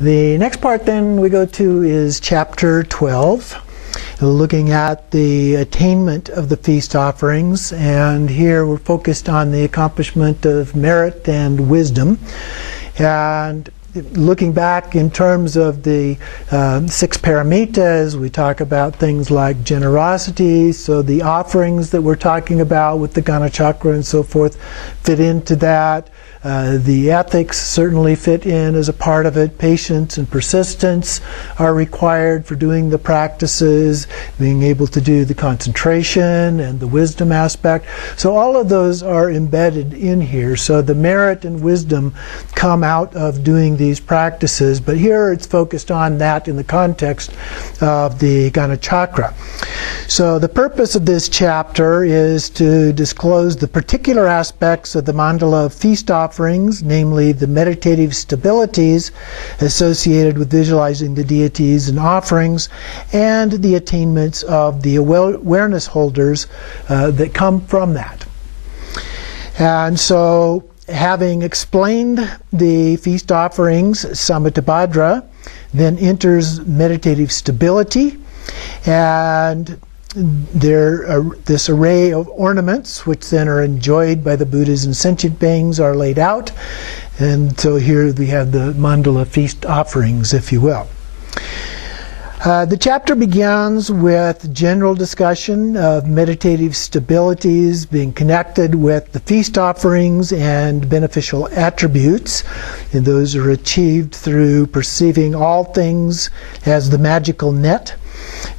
The next part then we go to is chapter 12, looking at the attainment of the feast offerings, and here we're focused on the accomplishment of merit and wisdom. And looking back in terms of the 6 paramitas, we talk about things like generosity, so the offerings that we're talking about with the Ghana chakra and so forth fit into that. The ethics certainly fit in as a part of it. Patience and persistence are required for doing the practices, being able to do the concentration and the wisdom aspect. So all of those are embedded in here. So the merit and wisdom come out of doing these practices, but here it's focused on that in the context of the Ghana chakra. So the purpose of this chapter is to disclose the particular aspects of the mandala of feast offerings, namely the meditative stabilities associated with visualizing the deities and offerings, and the attainments of the awareness holders that come from that. And so, having explained the feast offerings, Samattabhadra then enters meditative stability, and this array of ornaments, which then are enjoyed by the Buddhas and sentient beings, are laid out. And so here we have the mandala feast offerings, if you will. The chapter begins with general discussion of meditative stabilities being connected with the feast offerings and beneficial attributes. And those are achieved through perceiving all things as the magical net.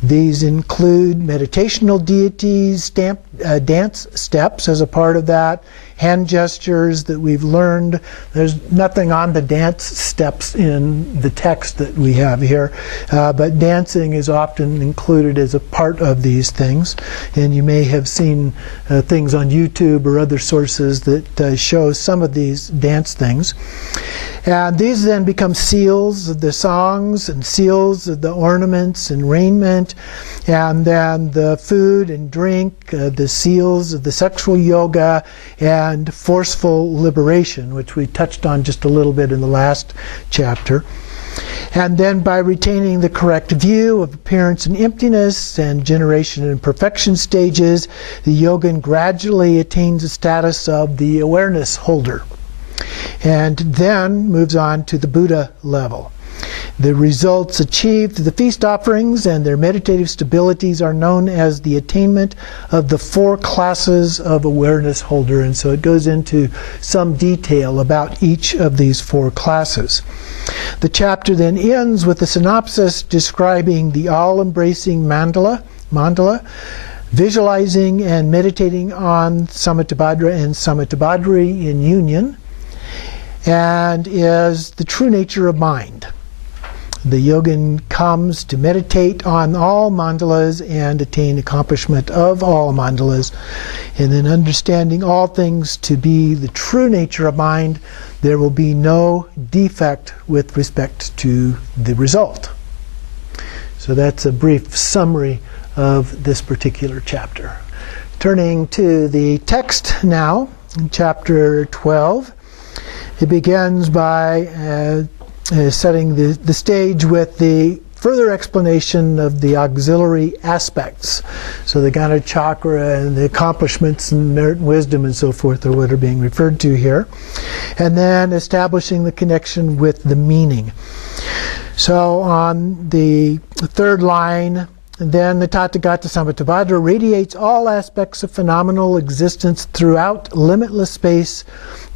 These include meditational deities, dance steps as a part of that, hand gestures that we've learned. There's nothing on the dance steps in the text that we have here, but dancing is often included as a part of these things. And you may have seen things on YouTube or other sources that show some of these dance things. And these then become seals of the songs and seals of the ornaments and raiment, and then the food and drink, the seals of the sexual yoga and forceful liberation, which we touched on just a little bit in the last chapter. And then by retaining the correct view of appearance and emptiness and generation and perfection stages, the yogin gradually attains the status of the awareness holder, and then moves on to the Buddha level. The results achieved through the feast offerings and their meditative stabilities are known as the attainment of the 4 classes of awareness holder, and so it goes into some detail about each of these 4 classes. The chapter then ends with a synopsis describing the all-embracing mandala, visualizing and meditating on Samattabhadra and Samattabhadri in union, and is the true nature of mind. The yogin comes to meditate on all mandalas and attain accomplishment of all mandalas. And then understanding all things to be the true nature of mind, there will be no defect with respect to the result. So that's a brief summary of this particular chapter. Turning to the text now, in chapter 12. It begins by setting the stage with the further explanation of the auxiliary aspects. So the Ghana chakra and the accomplishments and merit and wisdom and so forth are what are being referred to here. And then establishing the connection with the meaning. So on the 3rd line, then the Tathagata Samattabhadra radiates all aspects of phenomenal existence throughout limitless space,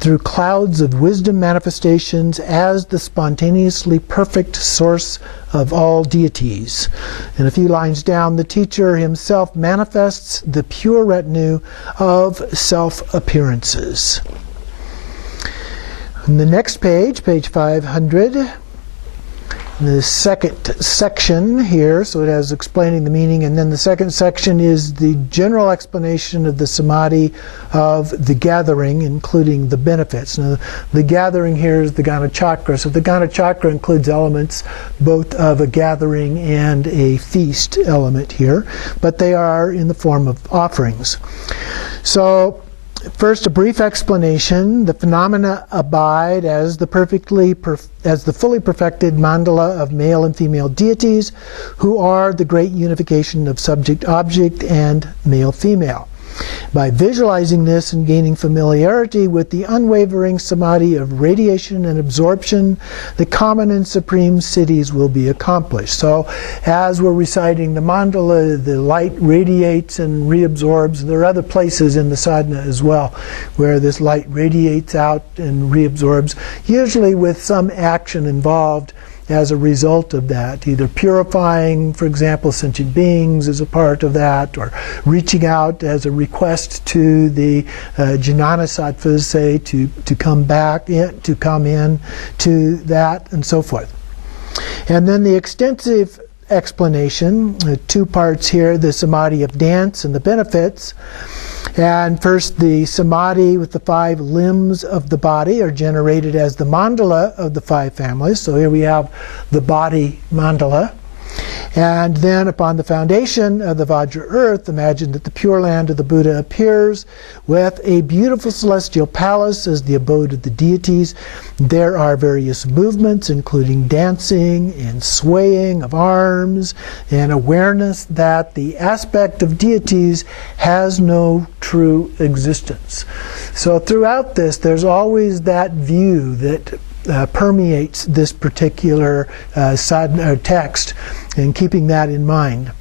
through clouds of wisdom manifestations as the spontaneously perfect source of all deities. And a few lines down, the teacher himself manifests the pure retinue of self-appearances. On the next page, page 500, the second section here, so it has explaining the meaning, and then the second section is the general explanation of the samadhi of the gathering, including the benefits. Now, the gathering here is the Ghana chakra, so the Ghana chakra includes elements both of a gathering and a feast element here, but they are in the form of offerings. So First, a brief explanation. The phenomena abide as the fully perfected mandala of male and female deities, who are the great unification of subject-object and male-female. By visualizing this and gaining familiarity with the unwavering samadhi of radiation and absorption, the common and supreme siddhis will be accomplished. So, as we're reciting the mandala, the light radiates and reabsorbs. There are other places in the sadhana as well where this light radiates out and reabsorbs, usually with some action involved as a result of that, either purifying, for example, sentient beings as a part of that, or reaching out as a request to the jnana sattvas, say, to come back in, to come in to that, and so forth. And then the extensive explanation, 2 parts here, the samadhi of dance and the benefits. And first, the samadhi with the 5 limbs of the body are generated as the mandala of the 5 families. So here we have the body mandala. And then upon the foundation of the Vajra earth, imagine that the Pure Land of the Buddha appears with a beautiful celestial palace as the abode of the deities. There are various movements, including dancing and swaying of arms, and awareness that the aspect of deities has no true existence. So throughout this, there's always that view that permeates this particular sadhana text, and keeping that in mind.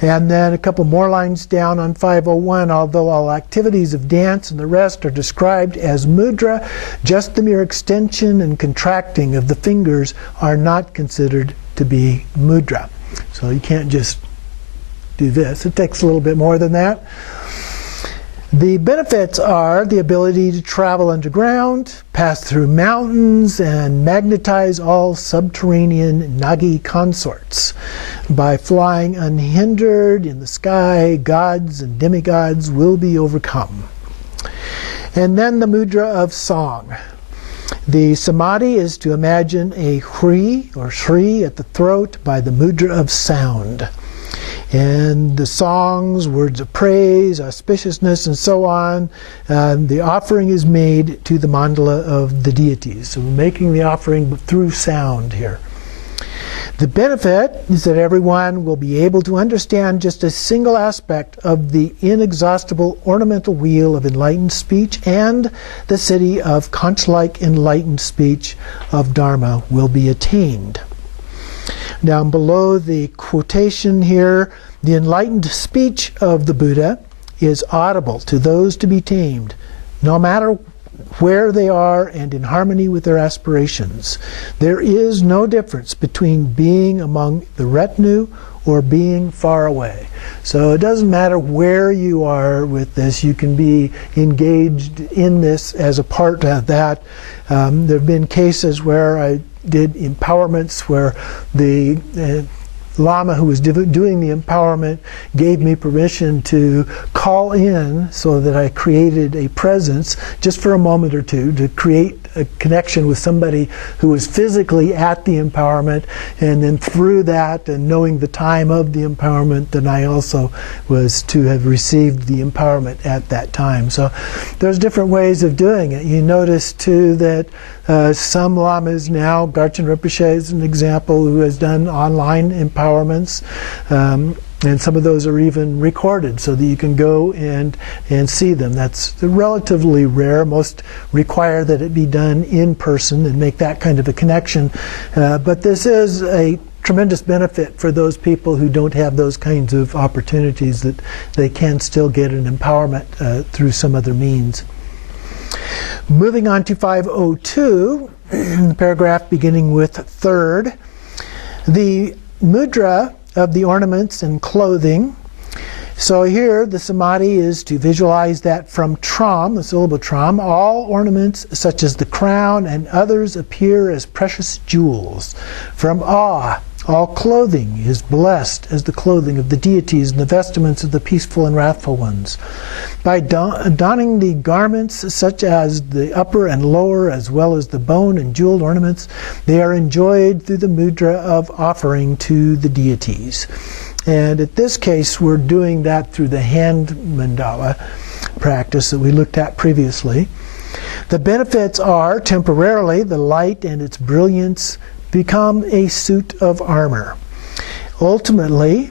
And then a couple more lines down on 501, although all activities of dance and the rest are described as mudra, just the mere extension and contracting of the fingers are not considered to be mudra. So you can't just do this. It takes a little bit more than that. The benefits are the ability to travel underground, pass through mountains, and magnetize all subterranean Nagi consorts. By flying unhindered in the sky, gods and demigods will be overcome. And then the mudra of song. The samadhi is to imagine a hri or shri at the throat by the mudra of sound. And the songs, words of praise, auspiciousness, and so on, the offering is made to the mandala of the deities. So we're making the offering through sound here. The benefit is that everyone will be able to understand just a single aspect of the inexhaustible ornamental wheel of enlightened speech, and the city of conch-like enlightened speech of Dharma will be attained. Down below the quotation here, the enlightened speech of the Buddha is audible to those to be tamed, no matter where they are and in harmony with their aspirations. There is no difference between being among the retinue or being far away. So it doesn't matter where you are with this, you can be engaged in this as a part of that. There have been cases where I did empowerments where the Lama who was doing the empowerment gave me permission to call in so that I created a presence just for a moment or two to create a connection with somebody who was physically at the empowerment, and then through that and knowing the time of the empowerment, then I also was to have received the empowerment at that time. So there's different ways of doing it. You notice too that some lamas now, Garchen Rinpoche is an example who has done online empowerments, and some of those are even recorded so that you can go and see them. That's relatively rare. Most require that it be done in person and make that kind of a connection. But this is a tremendous benefit for those people who don't have those kinds of opportunities, that they can still get an empowerment through some other means. Moving on to 502, the paragraph beginning with third. The mudra of the ornaments and clothing. So here the samadhi is to visualize that from tram, the syllable tram, all ornaments such as the crown and others appear as precious jewels. From awe, all clothing is blessed as the clothing of the deities and the vestments of the peaceful and wrathful ones. By donning the garments such as the upper and lower as well as the bone and jeweled ornaments, they are enjoyed through the mudra of offering to the deities. And at this case we're doing that through the hand mandala. practice that we looked at previously. The benefits are, temporarily, the light and its brilliance become a suit of armor. Ultimately,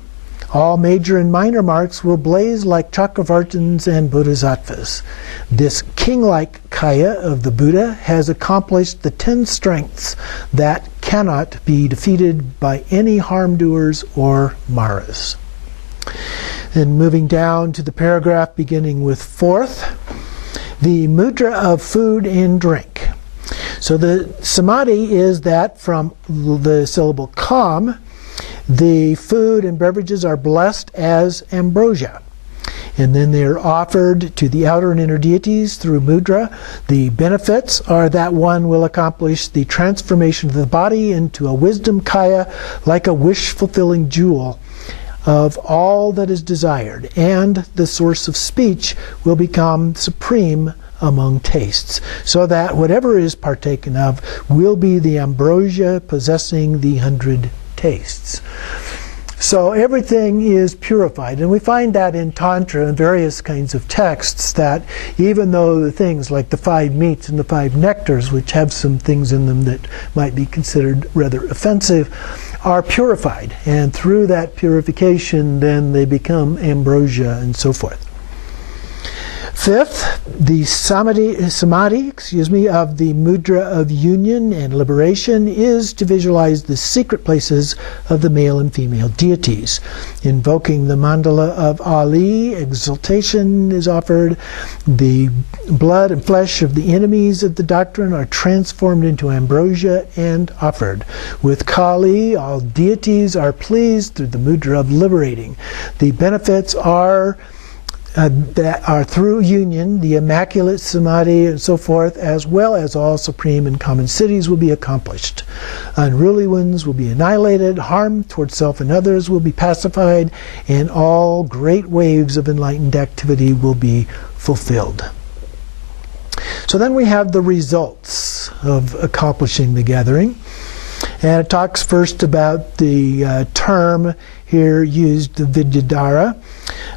all major and minor marks will blaze like Chakravartins and Bodhisattvas. This king-like kaya of the Buddha has accomplished the 10 strengths that cannot be defeated by any harm-doers or maras. And moving down to the paragraph beginning with fourth, the mudra of food and drink. So the samadhi is that from the syllable kam, the food and beverages are blessed as ambrosia. And then they are offered to the outer and inner deities through mudra. The benefits are that one will accomplish the transformation of the body into a wisdom kaya, like a wish-fulfilling jewel of all that is desired, and the source of speech will become supreme among tastes, so that whatever is partaken of will be the ambrosia possessing the 100 tastes. So everything is purified, and we find that in Tantra and various kinds of texts, that even though the things like the 5 meats and the 5 nectars, which have some things in them that might be considered rather offensive, are purified, and through that purification then they become ambrosia and so forth. Fifth, the samadhi of the mudra of union and liberation is to visualize the secret places of the male and female deities. Invoking the mandala of Ali, exaltation is offered. The blood and flesh of the enemies of the doctrine are transformed into ambrosia and offered. With Kali, all deities are pleased through the mudra of liberating. The benefits are that are through union, the immaculate samadhi and so forth, as well as all supreme and common cities will be accomplished. Unruly ones will be annihilated, harm towards self and others will be pacified, and all great waves of enlightened activity will be fulfilled. So then we have the results of accomplishing the gathering. And it talks first about the term here used, the Vidyadhara.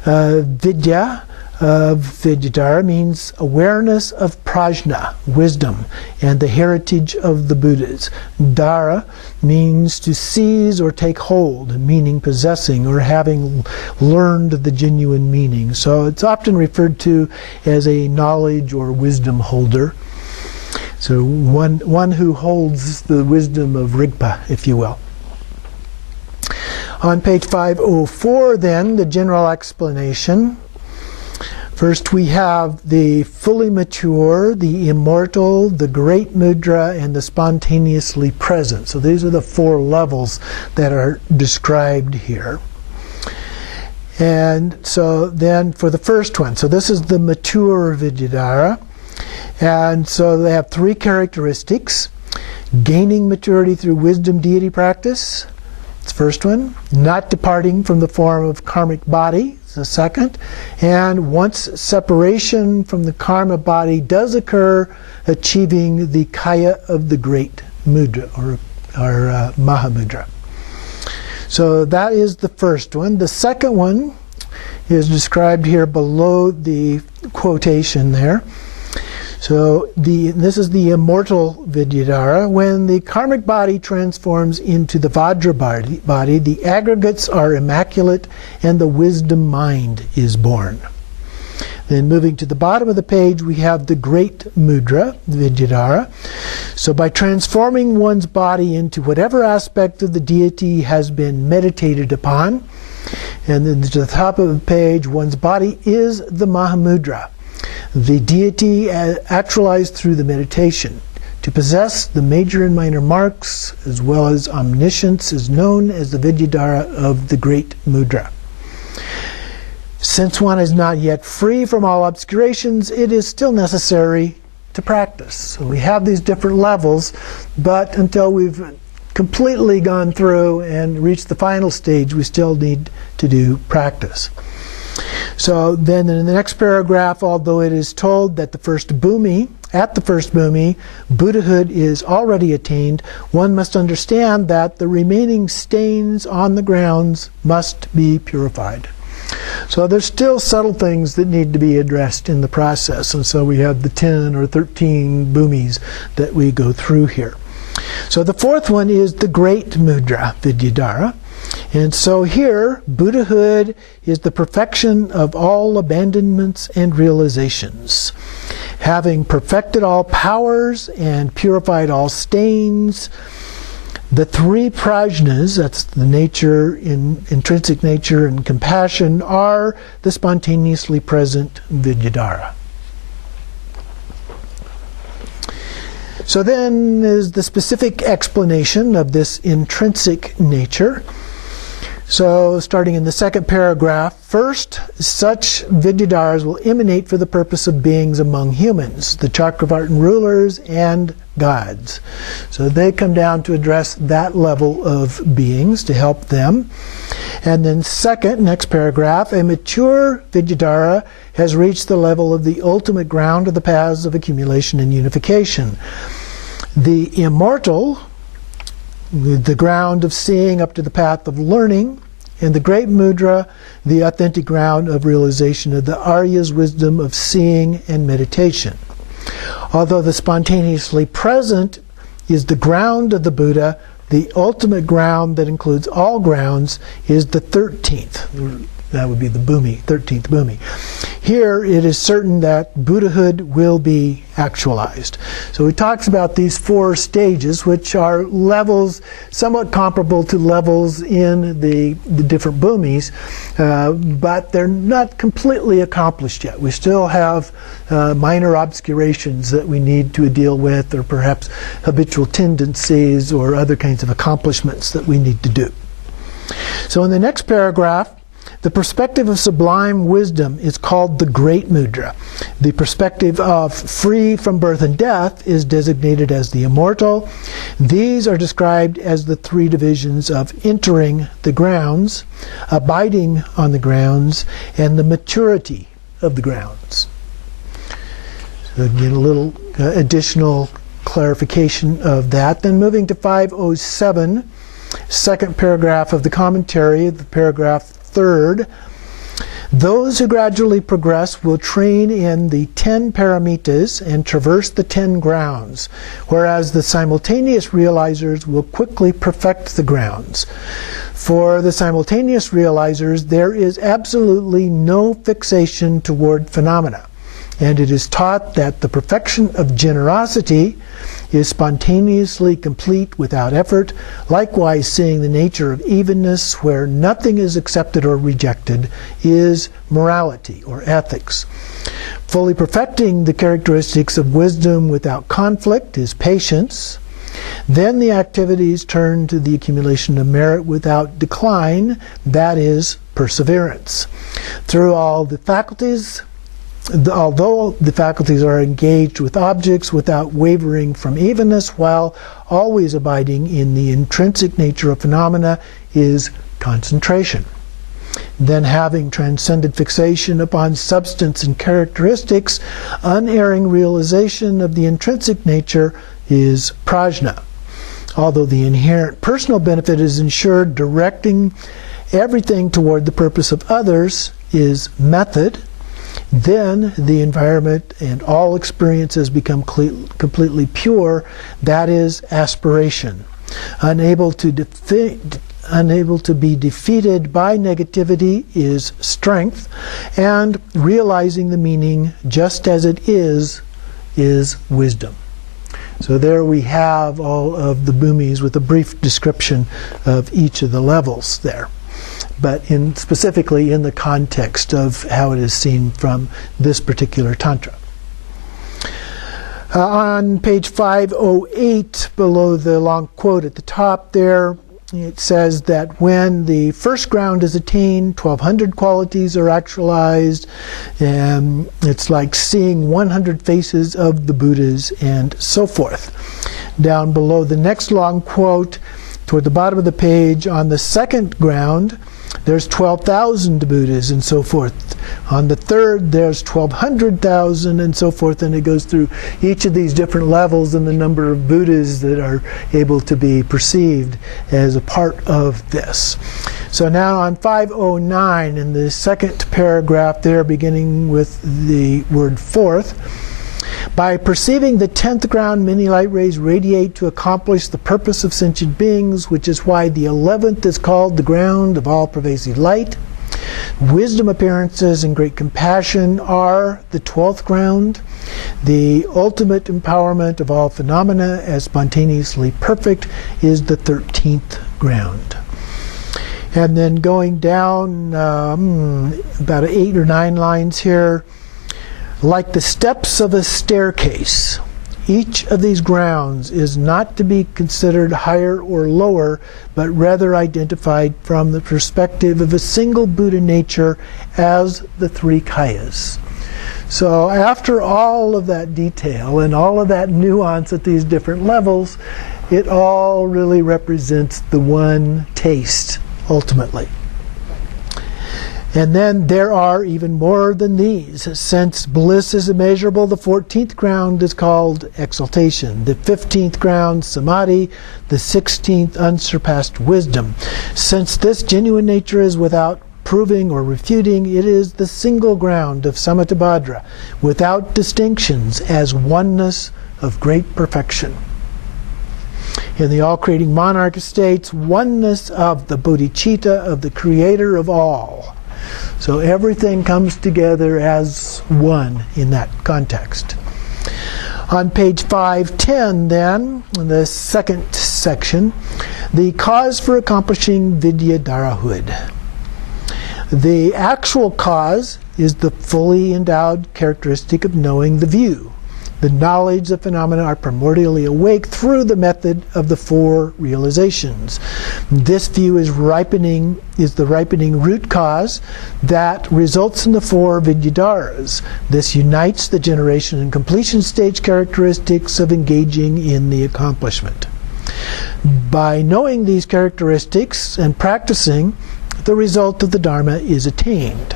Vidya of Vidyadhara means awareness of prajna, wisdom, and the heritage of the Buddhas. Dhara means to seize or take hold, meaning possessing or having learned the genuine meaning. So it's often referred to as a knowledge or wisdom holder. So one who holds the wisdom of Rigpa, if you will. On page 504 then, the general explanation. First we have the fully mature, the immortal, the great mudra, and the spontaneously present. So these are the 4 levels that are described here. And so then for the first one, so this is the mature Vidyadhara. And so they have 3 characteristics. Gaining maturity through wisdom deity practice. It's the first one. Not departing from the form of karmic body. It's the second. And once separation from the karma body does occur, achieving the kaya of the great mudra, or mahamudra. So that is the first one. The second one is described here below the quotation there. So this is the immortal Vidyadhara. When the karmic body transforms into the Vajra body, the aggregates are immaculate and the wisdom mind is born. Then moving to the bottom of the page, we have the great mudra, Vidyadhara. So by transforming one's body into whatever aspect of the deity has been meditated upon, and then to the top of the page, one's body is the Mahamudra. The deity actualized through the meditation. To possess the major and minor marks as well as omniscience is known as the Vidyadhara of the great mudra. Since one is not yet free from all obscurations, it is still necessary to practice. So we have these different levels, but until we've completely gone through and reached the final stage, we still need to do practice. So then in the next paragraph, although it is told that at the first bhumi, Buddhahood is already attained, one must understand that the remaining stains on the grounds must be purified. So there's still subtle things that need to be addressed in the process, and so we have the 10 or 13 bhumis that we go through here. So the fourth one is the great mudra, Vidyadhara. And so here, Buddhahood is the perfection of all abandonments and realizations. Having perfected all powers and purified all stains, the three prajnas, that's the nature, intrinsic nature and compassion, are the spontaneously present Vidyadhara. So then is the specific explanation of this intrinsic nature. So starting in the second paragraph, first, such Vidyadharas will emanate for the purpose of beings among humans, the Chakravartin rulers and gods. So they come down to address that level of beings to help them. And then second, next paragraph, a mature Vidyadhara has reached the level of the ultimate ground of the paths of accumulation and unification. The immortal, the ground of seeing up to the path of learning, and the great mudra, the authentic ground of realization of the Arya's wisdom of seeing and meditation. Although the spontaneously present is the ground of the Buddha, the ultimate ground that includes all grounds is the 13th. That would be the bhumi, 13th bhumi. Here it is certain that Buddhahood will be actualized. So he talks about these four stages, which are levels somewhat comparable to levels in the different bhumis, but they're not completely accomplished yet. We still have minor obscurations that we need to deal with, or perhaps habitual tendencies or other kinds of accomplishments that we need to do. So in the next paragraph, the perspective of sublime wisdom is called the great mudra. The perspective of free from birth and death is designated as the immortal. These are described as the three divisions of entering the grounds, abiding on the grounds, and the maturity of the grounds. So again, a little additional clarification of that. Then moving to 507, second paragraph of the commentary, the paragraph third, those who gradually progress will train in the 10 paramitas and traverse the 10 grounds, whereas the simultaneous realizers will quickly perfect the grounds. For the simultaneous realizers, there is absolutely no fixation toward phenomena, and it is taught that the perfection of generosity is spontaneously complete without effort, likewise seeing the nature of evenness where nothing is accepted or rejected is morality or ethics. Fully perfecting the characteristics of wisdom without conflict is patience. Then the activities turn to the accumulation of merit without decline, that is perseverance. Through all the faculties, although the faculties are engaged with objects without wavering from evenness, while always abiding in the intrinsic nature of phenomena, is concentration. Then, having transcended fixation upon substance and characteristics, unerring realization of the intrinsic nature is prajna. Although the inherent personal benefit is ensured, directing everything toward the purpose of others is method. Then the environment and all experiences become completely pure, that is aspiration. Unable to be defeated by negativity is strength, and realizing the meaning just as it is wisdom. So there we have all of the bhumis with a brief description of each of the levels there, but specifically in the context of how it is seen from this particular tantra. On page 508, below the long quote at the top there, it says that when the first ground is attained, 1,200 qualities are actualized, and it's like seeing 100 faces of the Buddhas and so forth. Down below the next long quote, toward the bottom of the page, on the second ground, there's 12,000 Buddhas and so forth. On the third, there's 1,200,000 and so forth, and it goes through each of these different levels and the number of Buddhas that are able to be perceived as a part of this. So now on 509, in the second paragraph there, beginning with the word fourth, by perceiving the 10th ground, many light rays radiate to accomplish the purpose of sentient beings, which is why the 11th is called the ground of all pervasive light. Wisdom appearances and great compassion are the 12th ground. The ultimate empowerment of all phenomena as spontaneously perfect is the 13th ground. And then going down about 8 or 9 lines here, like the steps of a staircase, each of these grounds is not to be considered higher or lower, but rather identified from the perspective of a single Buddha nature as the three kayas. So after all of that detail and all of that nuance at these different levels, it all really represents the one taste, ultimately. And then there are even more than these. Since bliss is immeasurable, the 14th ground is called exaltation. The 15th ground, samadhi. The 16th, unsurpassed wisdom. Since this genuine nature is without proving or refuting, it is the single ground of samattabhadra, without distinctions, as oneness of great perfection. In the all-creating monarch states, oneness of the bodhicitta, of the creator of all. So everything comes together as one in that context. On page 510 then, in the second section, the cause for accomplishing Vidyadharahood. The actual cause is the fully endowed characteristic of knowing the view. The knowledge of phenomena are primordially awake through the method of the four realizations. This view is the ripening root cause that results in the four Vidyadharas. This unites the generation and completion stage characteristics of engaging in the accomplishment. By knowing these characteristics and practicing, the result of the Dharma is attained.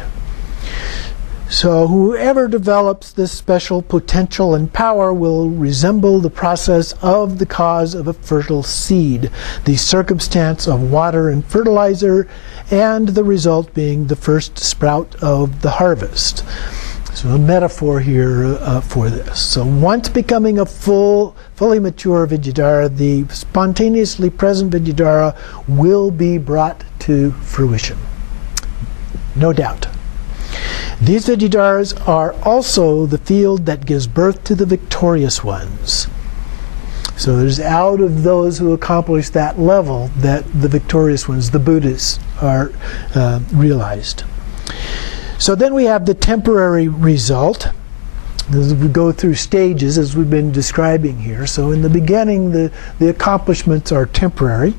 So whoever develops this special potential and power will resemble the process of the cause of a fertile seed, the circumstance of water and fertilizer, and the result being the first sprout of the harvest. So a metaphor here for this. So once becoming a fully mature Vidyadhara, the spontaneously present Vidyadhara will be brought to fruition. No doubt. These Vidyadharas are also the field that gives birth to the victorious ones. So there's out of those who accomplish that level that the victorious ones, the Buddhas, are realized. So then we have the temporary result. As we go through stages as we've been describing here. So in the beginning, the accomplishments are temporary.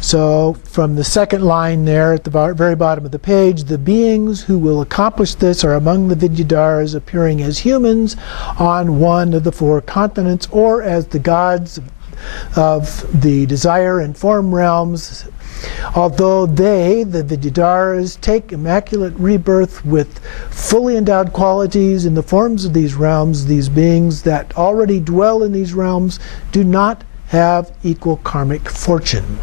So from the second line there at the very bottom of the page, the beings who will accomplish this are among the Vidyadharas appearing as humans on one of the four continents, or as the gods of the desire and form realms. Although they, the Vidyadharas, take immaculate rebirth with fully endowed qualities in the forms of these realms, these beings that already dwell in these realms do not have equal karmic fortune.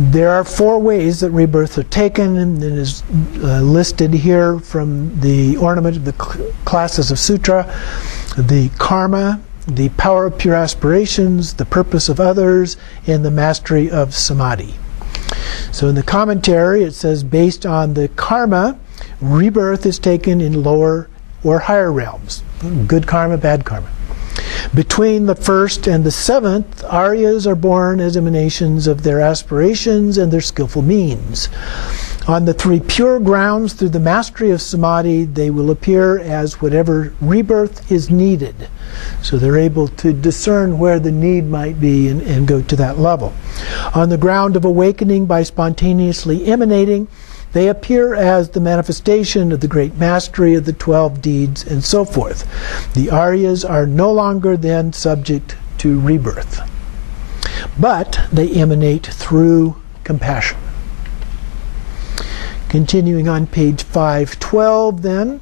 There are four ways that rebirths are taken, and it is listed here from the ornament of the classes of sutra: the karma, the power of pure aspirations, the purpose of others, and the mastery of samadhi. So in the commentary it says, based on the karma, rebirth is taken in lower or higher realms. Good karma, bad karma. Between the first and the seventh, Aryas are born as emanations of their aspirations and their skillful means. On the three pure grounds, through the mastery of samadhi, they will appear as whatever rebirth is needed. So they're able to discern where the need might be and go to that level. On the ground of awakening by spontaneously emanating, they appear as the manifestation of the great mastery of the 12 deeds and so forth. The Aryas are no longer then subject to rebirth, but they emanate through compassion. Continuing on page 512 then,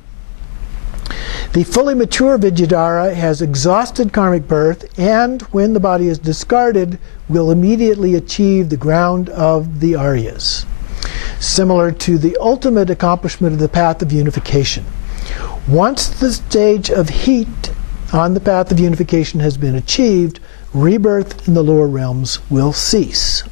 the fully mature Vidyadhara has exhausted karmic birth, and when the body is discarded, will immediately achieve the ground of the Aryas, similar to the ultimate accomplishment of the path of unification. Once the stage of heat on the path of unification has been achieved, rebirth in the lower realms will cease.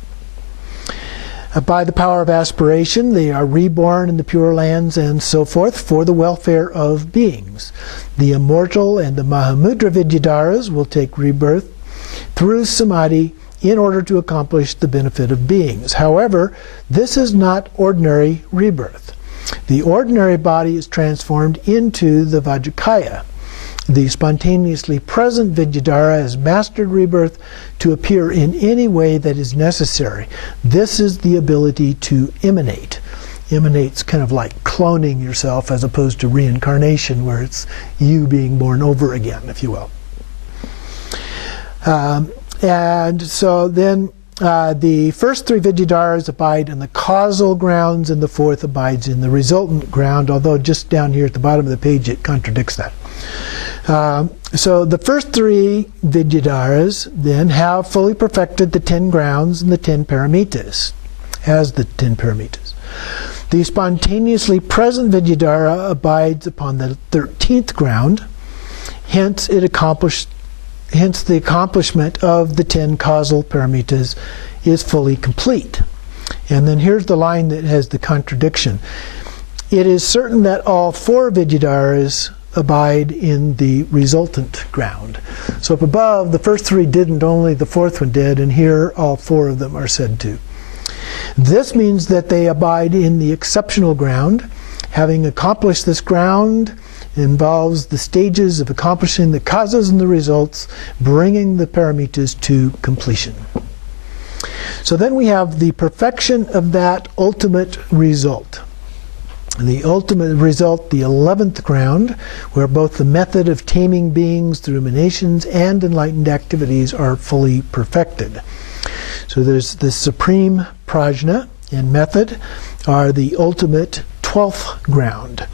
By the power of aspiration, they are reborn in the Pure Lands and so forth for the welfare of beings. The immortal and the Mahamudra Vidyadharas will take rebirth through Samadhi in order to accomplish the benefit of beings. However, this is not ordinary rebirth. The ordinary body is transformed into the Vajrakaya. The spontaneously present Vidyadhara has mastered rebirth to appear in any way that is necessary. This is the ability to emanate. Emanate's kind of like cloning yourself as opposed to reincarnation, where it's you being born over again, if you will. And so then the first three Vidyadharas abide in the causal grounds, and the fourth abides in the resultant ground, although just down here at the bottom of the page it contradicts that. So the first three Vidyadharas then have fully perfected the 10 grounds and the 10 paramitas, as the 10 paramitas. The spontaneously present Vidyadhara abides upon the 13th ground, hence the accomplishment of the 10 causal paramitas is fully complete. And then here's the line that has the contradiction. It is certain that all 4 Vidyadharas abide in the resultant ground. So up above, the first 3 didn't, only the 4th one did, and here all 4 of them are said to. This means that they abide in the exceptional ground. Having accomplished this ground involves the stages of accomplishing the causes and the results, bringing the paramitas to completion. So then we have the perfection of that ultimate result. The ultimate result, the 11th ground, where both the method of taming beings through emanations and enlightened activities are fully perfected. So there's the supreme prajna and method are the ultimate 12th ground.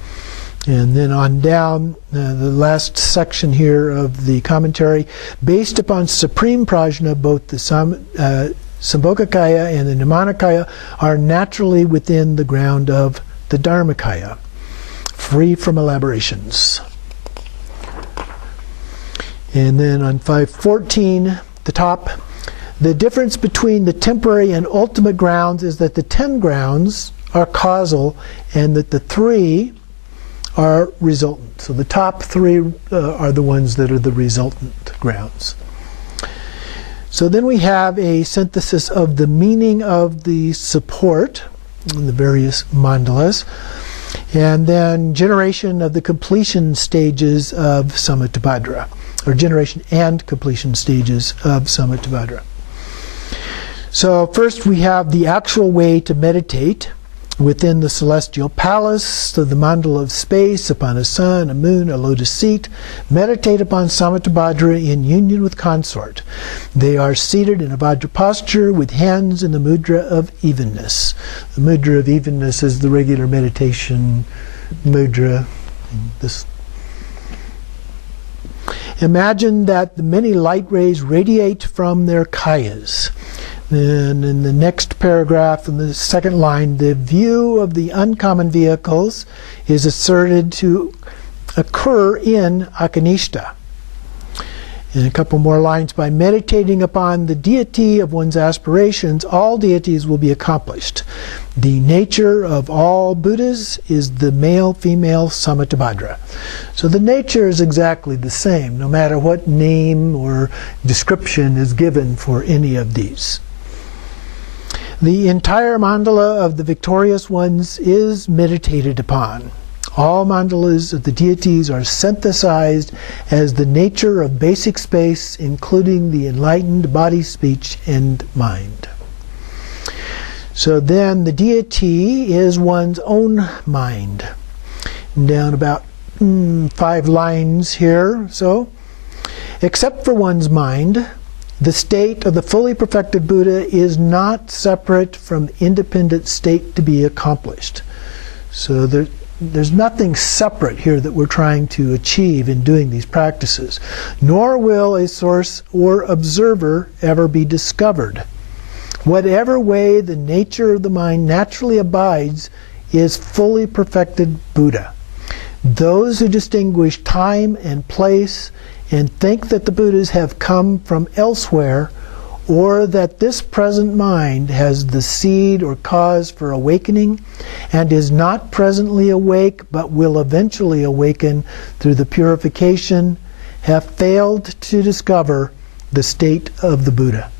And then on down, the last section here of the commentary, based upon supreme prajna, both the Sambhogakaya and the Nimanakaya are naturally within the ground of the Dharmakaya, free from elaborations. And then on 514, the top, the difference between the temporary and ultimate grounds is that the 10 grounds are causal and that the 3 are resultant. So the top 3 are the ones that are the resultant grounds. So then we have a synthesis of the meaning of the support in the various mandalas, and then generation of the completion stages of Samattabhadra, or generation and completion stages of Samattabhadra. So first we have the actual way to meditate within the celestial palace, so the mandala of space, upon a sun, a moon, a lotus seat. Meditate upon Samattabhadra in union with consort. They are seated in a Vajra posture with hands in the mudra of evenness. The mudra of evenness is the regular meditation mudra. This. Imagine that the many light rays radiate from their kayas. Then in the next paragraph, in the second line, the view of the uncommon vehicles is asserted to occur in Akanishta. In a couple more lines, by meditating upon the deity of one's aspirations, all deities will be accomplished. The nature of all Buddhas is the male-female Samattabhadra. So the nature is exactly the same, no matter what name or description is given for any of these. The entire mandala of the victorious ones is meditated upon. All mandalas of the deities are synthesized as the nature of basic space, including the enlightened body, speech, and mind. So then the deity is one's own mind. And down about 5 lines here, so. Except for one's mind, the state of the fully perfected Buddha is not separate from independent state to be accomplished. So there's nothing separate here that we're trying to achieve in doing these practices. Nor will a source or observer ever be discovered. Whatever way the nature of the mind naturally abides is fully perfected Buddha. Those who distinguish time and place and think that the Buddhas have come from elsewhere, or that this present mind has the seed or cause for awakening and is not presently awake but will eventually awaken through the purification, have failed to discover the state of the Buddha.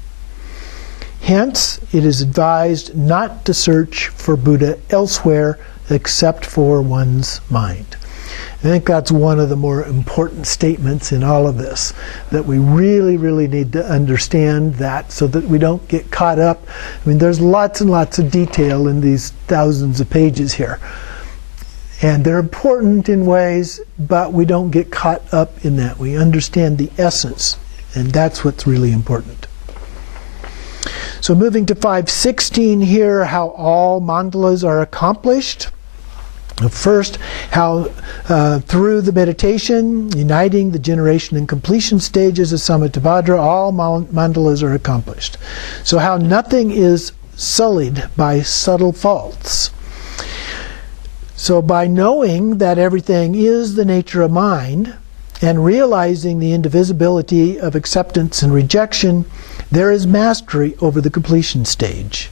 Hence, it is advised not to search for Buddha elsewhere except for one's mind. I think that's one of the more important statements in all of this, that we really, really need to understand that so that we don't get caught up. I mean, there's lots and lots of detail in these thousands of pages here. And they're important in ways, but we don't get caught up in that. We understand the essence, and that's what's really important. So moving to 516 here, how all mandalas are accomplished. First, how through the meditation, uniting the generation and completion stages of Samattabhadra, all mandalas are accomplished. So how nothing is sullied by subtle faults. So by knowing that everything is the nature of mind, and realizing the indivisibility of acceptance and rejection, there is mastery over the completion stage.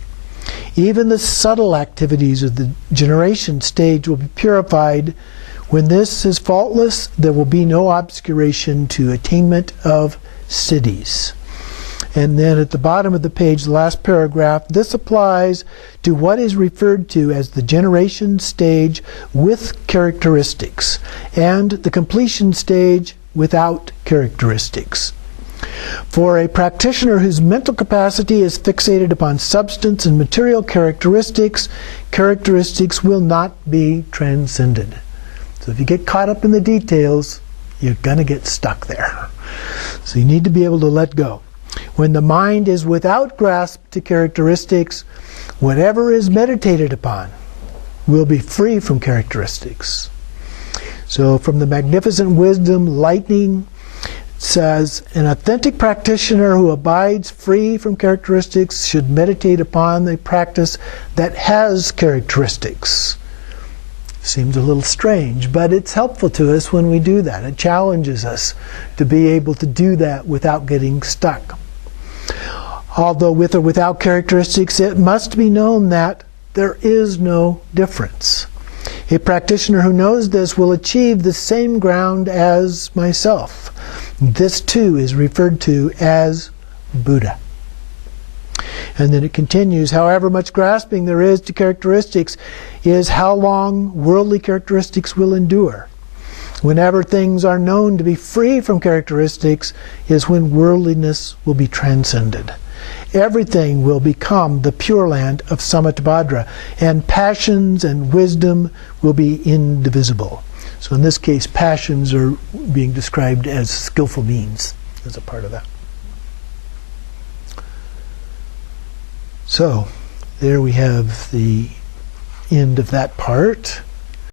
Even the subtle activities of the generation stage will be purified. When this is faultless, there will be no obscuration to attainment of siddhis. And then at the bottom of the page, the last paragraph, this applies to what is referred to as the generation stage with characteristics, and the completion stage without characteristics. For a practitioner whose mental capacity is fixated upon substance and material characteristics, characteristics will not be transcended. So if you get caught up in the details, you're going to get stuck there. So you need to be able to let go. When the mind is without grasp to characteristics, whatever is meditated upon will be free from characteristics. So from the Magnificent Wisdom, Lightning, says, an authentic practitioner who abides free from characteristics should meditate upon the practice that has characteristics. Seems a little strange, but it's helpful to us when we do that. It challenges us to be able to do that without getting stuck. Although with or without characteristics, it must be known that there is no difference. A practitioner who knows this will achieve the same ground as myself. This too is referred to as Buddha. And then it continues, however much grasping there is to characteristics is how long worldly characteristics will endure. Whenever things are known to be free from characteristics is when worldliness will be transcended. Everything will become the Pure Land of Samattabhadra, and passions and wisdom will be indivisible. So in this case, passions are being described as skillful means as a part of that. So there we have the end of that part.